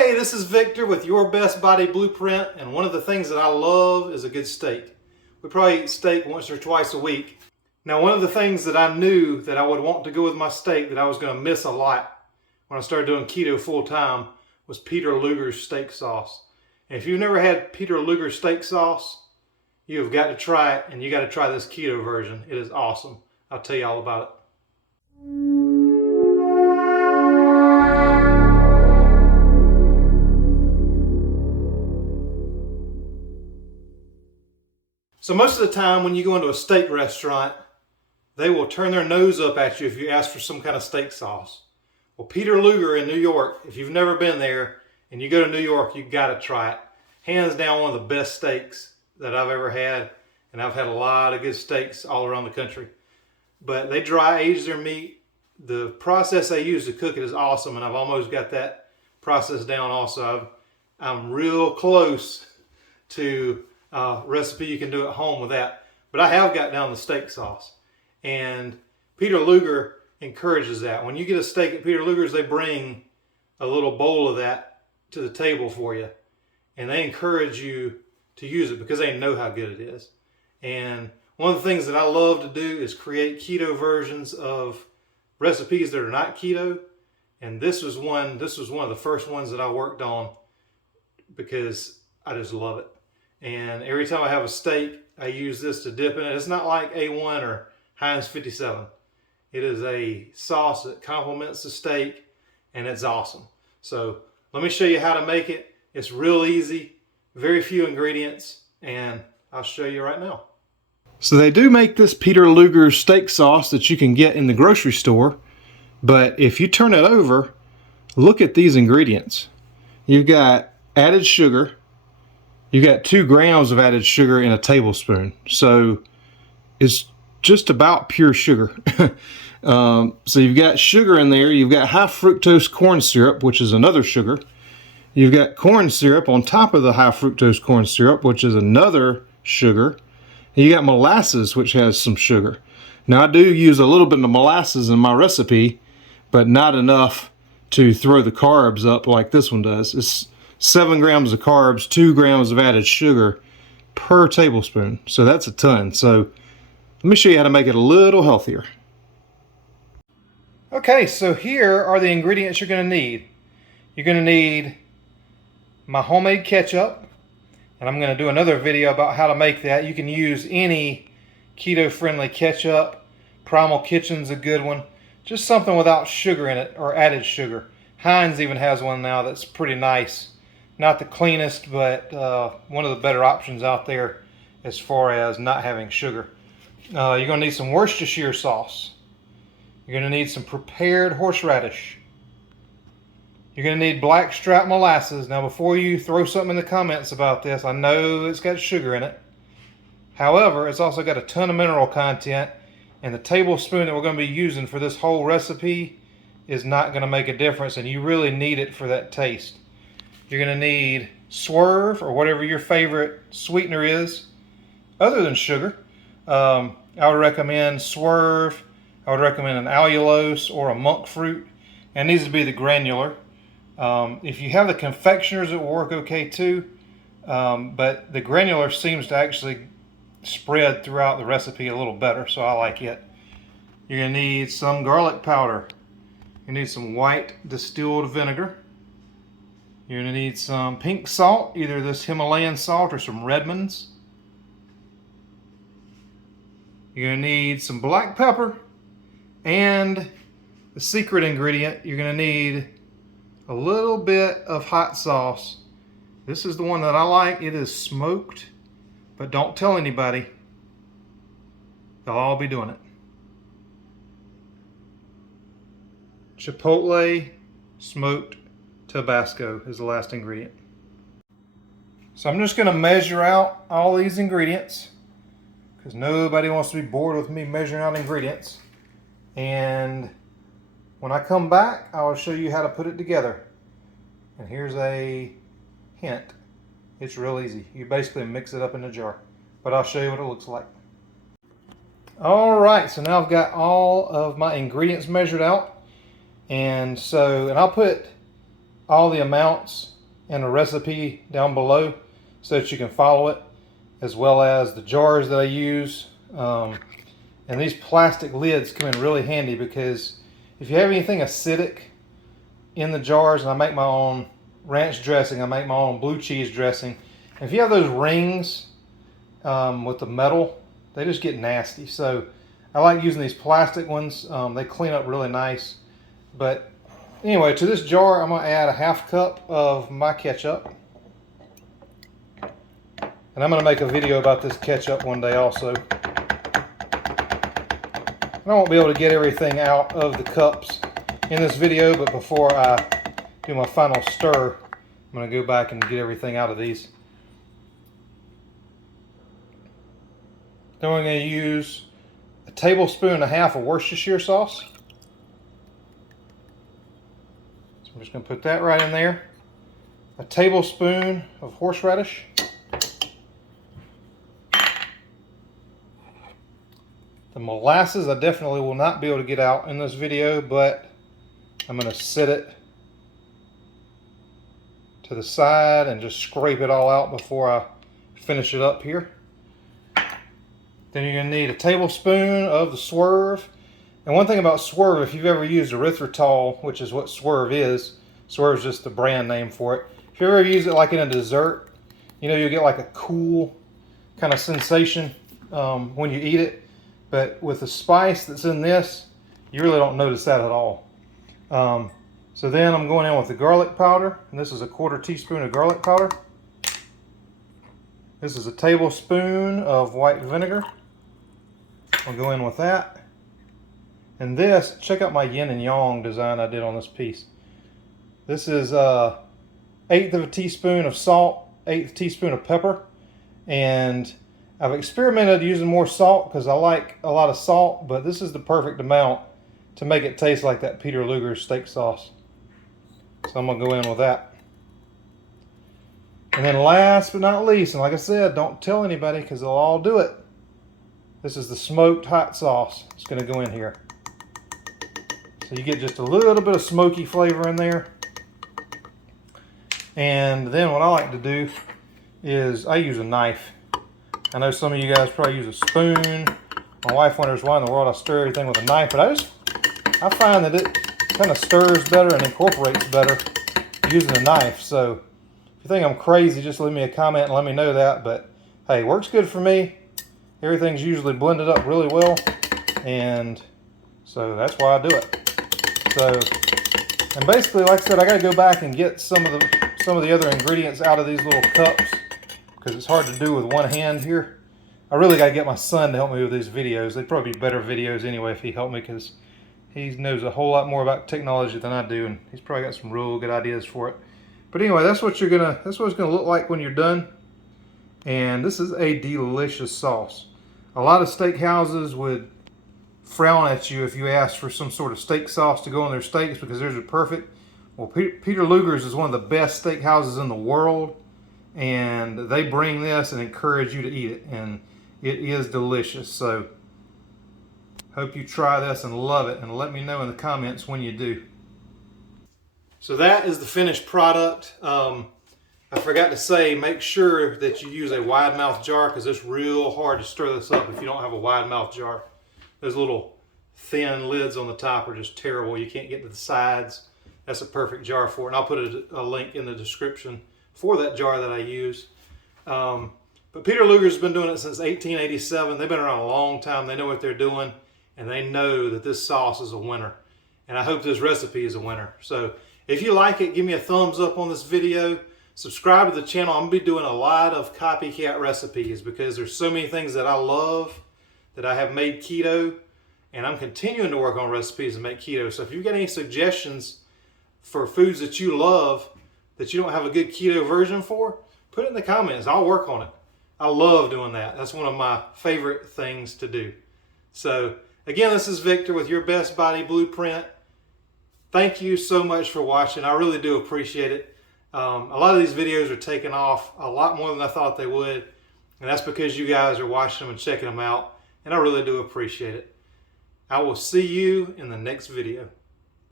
Hey, this is Victor with Your Best Body Blueprint, and one of the things that I love is a good steak. We probably eat steak once or twice a week. Now, one of the things that I knew that I would want to go with my steak that I was going to miss a lot when I started doing keto full time was Peter Luger's steak sauce. And if you've never had Peter Luger's steak sauce, you have got to try it, and you got to try this keto version. It is awesome. I'll tell you all about it. So most of the time when you go into a steak restaurant, they will turn their nose up at you if you ask for some kind of steak sauce. Well, Peter Luger in New York, if you've never been there and you go to New York, you've got to try it. Hands down, one of the best steaks that I've ever had, and I've had a lot of good steaks all around the country. But they dry age their meat. The process they use to cook it is awesome, and I've almost got that process down also. I'm real close to recipe you can do at home with that. But I have got down the steak sauce. And Peter Luger encourages that. When you get a steak at Peter Luger's, they bring a little bowl of that to the table for you. And they encourage you to use it because they know how good it is. And one of the things that I love to do is create keto versions of recipes that are not keto. And this was one of the first ones that I worked on because I just love it. And every time I have a steak, I use this to dip in it. It's not like A1 or Heinz 57. It is a sauce that complements the steak, and it's awesome. So let me show you how to make it. It's real easy, very few ingredients, and I'll show you right now. So they do make this Peter Luger steak sauce that you can get in the grocery store, but if you turn it over, look at these ingredients. You've got added sugar. You got 2 grams of added sugar in a tablespoon. So it's just about pure sugar. So you've got sugar in there. You've got high fructose corn syrup, which is another sugar. You've got corn syrup on top of the high fructose corn syrup, which is another sugar. And you got molasses, which has some sugar. Now I do use a little bit of molasses in my recipe, but not enough to throw the carbs up like this one does. It's 7 grams of carbs, 2 grams of added sugar per tablespoon. So that's a ton. So let me show you how to make it a little healthier. Okay, so here are the ingredients you're going to need. You're going to need my homemade ketchup, and I'm going to do another video about how to make that. You can use any keto-friendly ketchup. Primal Kitchen's a good one. Just something without sugar in it or added sugar. Heinz even has one now that's pretty nice. Not the cleanest, but one of the better options out there as far as not having sugar. You're going to need some Worcestershire sauce. You're going to need some prepared horseradish. You're going to need blackstrap molasses. Now, before you throw something in the comments about this, I know it's got sugar in it. However, it's also got a ton of mineral content, and the tablespoon that we're going to be using for this whole recipe is not going to make a difference, and you really need it for that taste. You're going to need Swerve or whatever your favorite sweetener is other than sugar. I would recommend Swerve. I would recommend an allulose or a monk fruit. And it needs to be the granular. If you have the confectioners, it will work okay too. But the granular seems to actually spread throughout the recipe a little better, so I like it. You're going to need some garlic powder. You need some white distilled vinegar. You're going to need some pink salt, either this Himalayan salt or some Redmond's. You're going to need some black pepper, and the secret ingredient, you're going to need a little bit of hot sauce. This is the one that I like. It is smoked, but don't tell anybody. They'll all be doing it. Chipotle smoked Tabasco is the last ingredient. So I'm just going to measure out all these ingredients because nobody wants to be bored with me measuring out ingredients. And when I come back, I'll show you how to put it together. And here's a hint. It's real easy. You basically mix it up in a jar. But I'll show you what it looks like. Alright, so now I've got all of my ingredients measured out. And I'll put all the amounts in the recipe down below so that you can follow it, as well as the jars that I use. And these plastic lids come in really handy because if you have anything acidic in the jars, and I make my own ranch dressing, I make my own blue cheese dressing. If you have those rings with the metal, they just get nasty. So I like using these plastic ones. They clean up really nice. But anyway, to this jar, I'm going to add a 1/2 cup of my ketchup. And I'm going to make a video about this ketchup one day also. I won't be able to get everything out of the cups in this video, but before I do my final stir, I'm going to go back and get everything out of these. Then we're going to use a 1.5 tablespoons of Worcestershire sauce. So I'm just going to put that right in there. A tablespoon of horseradish. The molasses I definitely will not be able to get out in this video, but I'm going to set it to the side and just scrape it all out before I finish it up here. Then you're going to need a tablespoon of the Swerve. And one thing about Swerve, if you've ever used erythritol, which is what Swerve is just the brand name for it. If you ever use it like in a dessert, you know, you'll get like a cool kind of sensation when you eat it. But with the spice that's in this, you really don't notice that at all. So then I'm going in with the garlic powder, and this is a 1/4 teaspoon of garlic powder. This is a tablespoon of white vinegar. I'll go in with that. And this, check out my yin and yang design I did on this piece. This is 1/8 teaspoon of salt, 1/8 teaspoon of pepper, and I've experimented using more salt because I like a lot of salt, but this is the perfect amount to make it taste like that Peter Luger steak sauce. So I'm going to go in with that. And then last but not least, and like I said, don't tell anybody because they'll all do it. This is the smoked hot sauce. It's going to go in here. So you get just a little bit of smoky flavor in there. And then what I like to do is I use a knife. I know some of you guys probably use a spoon. My wife wonders why in the world I stir everything with a knife, but I find that it kind of stirs better and incorporates better using a knife. So if you think I'm crazy, just leave me a comment and let me know that. But hey, works good for me. Everything's usually blended up really well, and so that's why I do it. So, and basically, like I said, I got to go back and get some of the other ingredients out of these little cups, because it's hard to do with one hand here. I really got to get my son to help me with these videos. They'd probably be better videos anyway if he helped me, because he knows a whole lot more about technology than I do, and he's probably got some real good ideas for it. But anyway, that's what it's gonna look like when you're done. And this is a delicious sauce. A lot of steakhouses would frown at you if you asked for some sort of steak sauce to go on their steaks because theirs are perfect. Well, Peter Luger's is one of the best steakhouses in the world, and they bring this and encourage you to eat it, and it is delicious. So hope you try this and love it, and let me know in the comments when you do. So that is the finished product. I forgot to say, make sure that you use a wide mouth jar, because it's real hard to stir this up if you don't have a wide mouth jar. Those little thin lids on the top are just terrible. You can't get to the sides. That's a perfect jar for it. And I'll put a link in the description for that jar that I use. But Peter Luger's been doing it since 1887. They've been around a long time. They know what they're doing, and they know that this sauce is a winner. And I hope this recipe is a winner. So if you like it, give me a thumbs up on this video. Subscribe to the channel. I'm going to be doing a lot of copycat recipes because there's so many things that I love that I have made keto, and I'm continuing to work on recipes to make keto. So if you've got any suggestions for foods that you love that you don't have a good keto version for, put it in the comments. I'll work on it. I love doing that. That's one of my favorite things to do. So again, this is Victor with Your Best Body Blueprint. Thank you so much for watching. I really do appreciate it. A lot of these videos are taking off a lot more than I thought they would, and that's because you guys are watching them and checking them out, and I really do appreciate it. I will see you in the next video.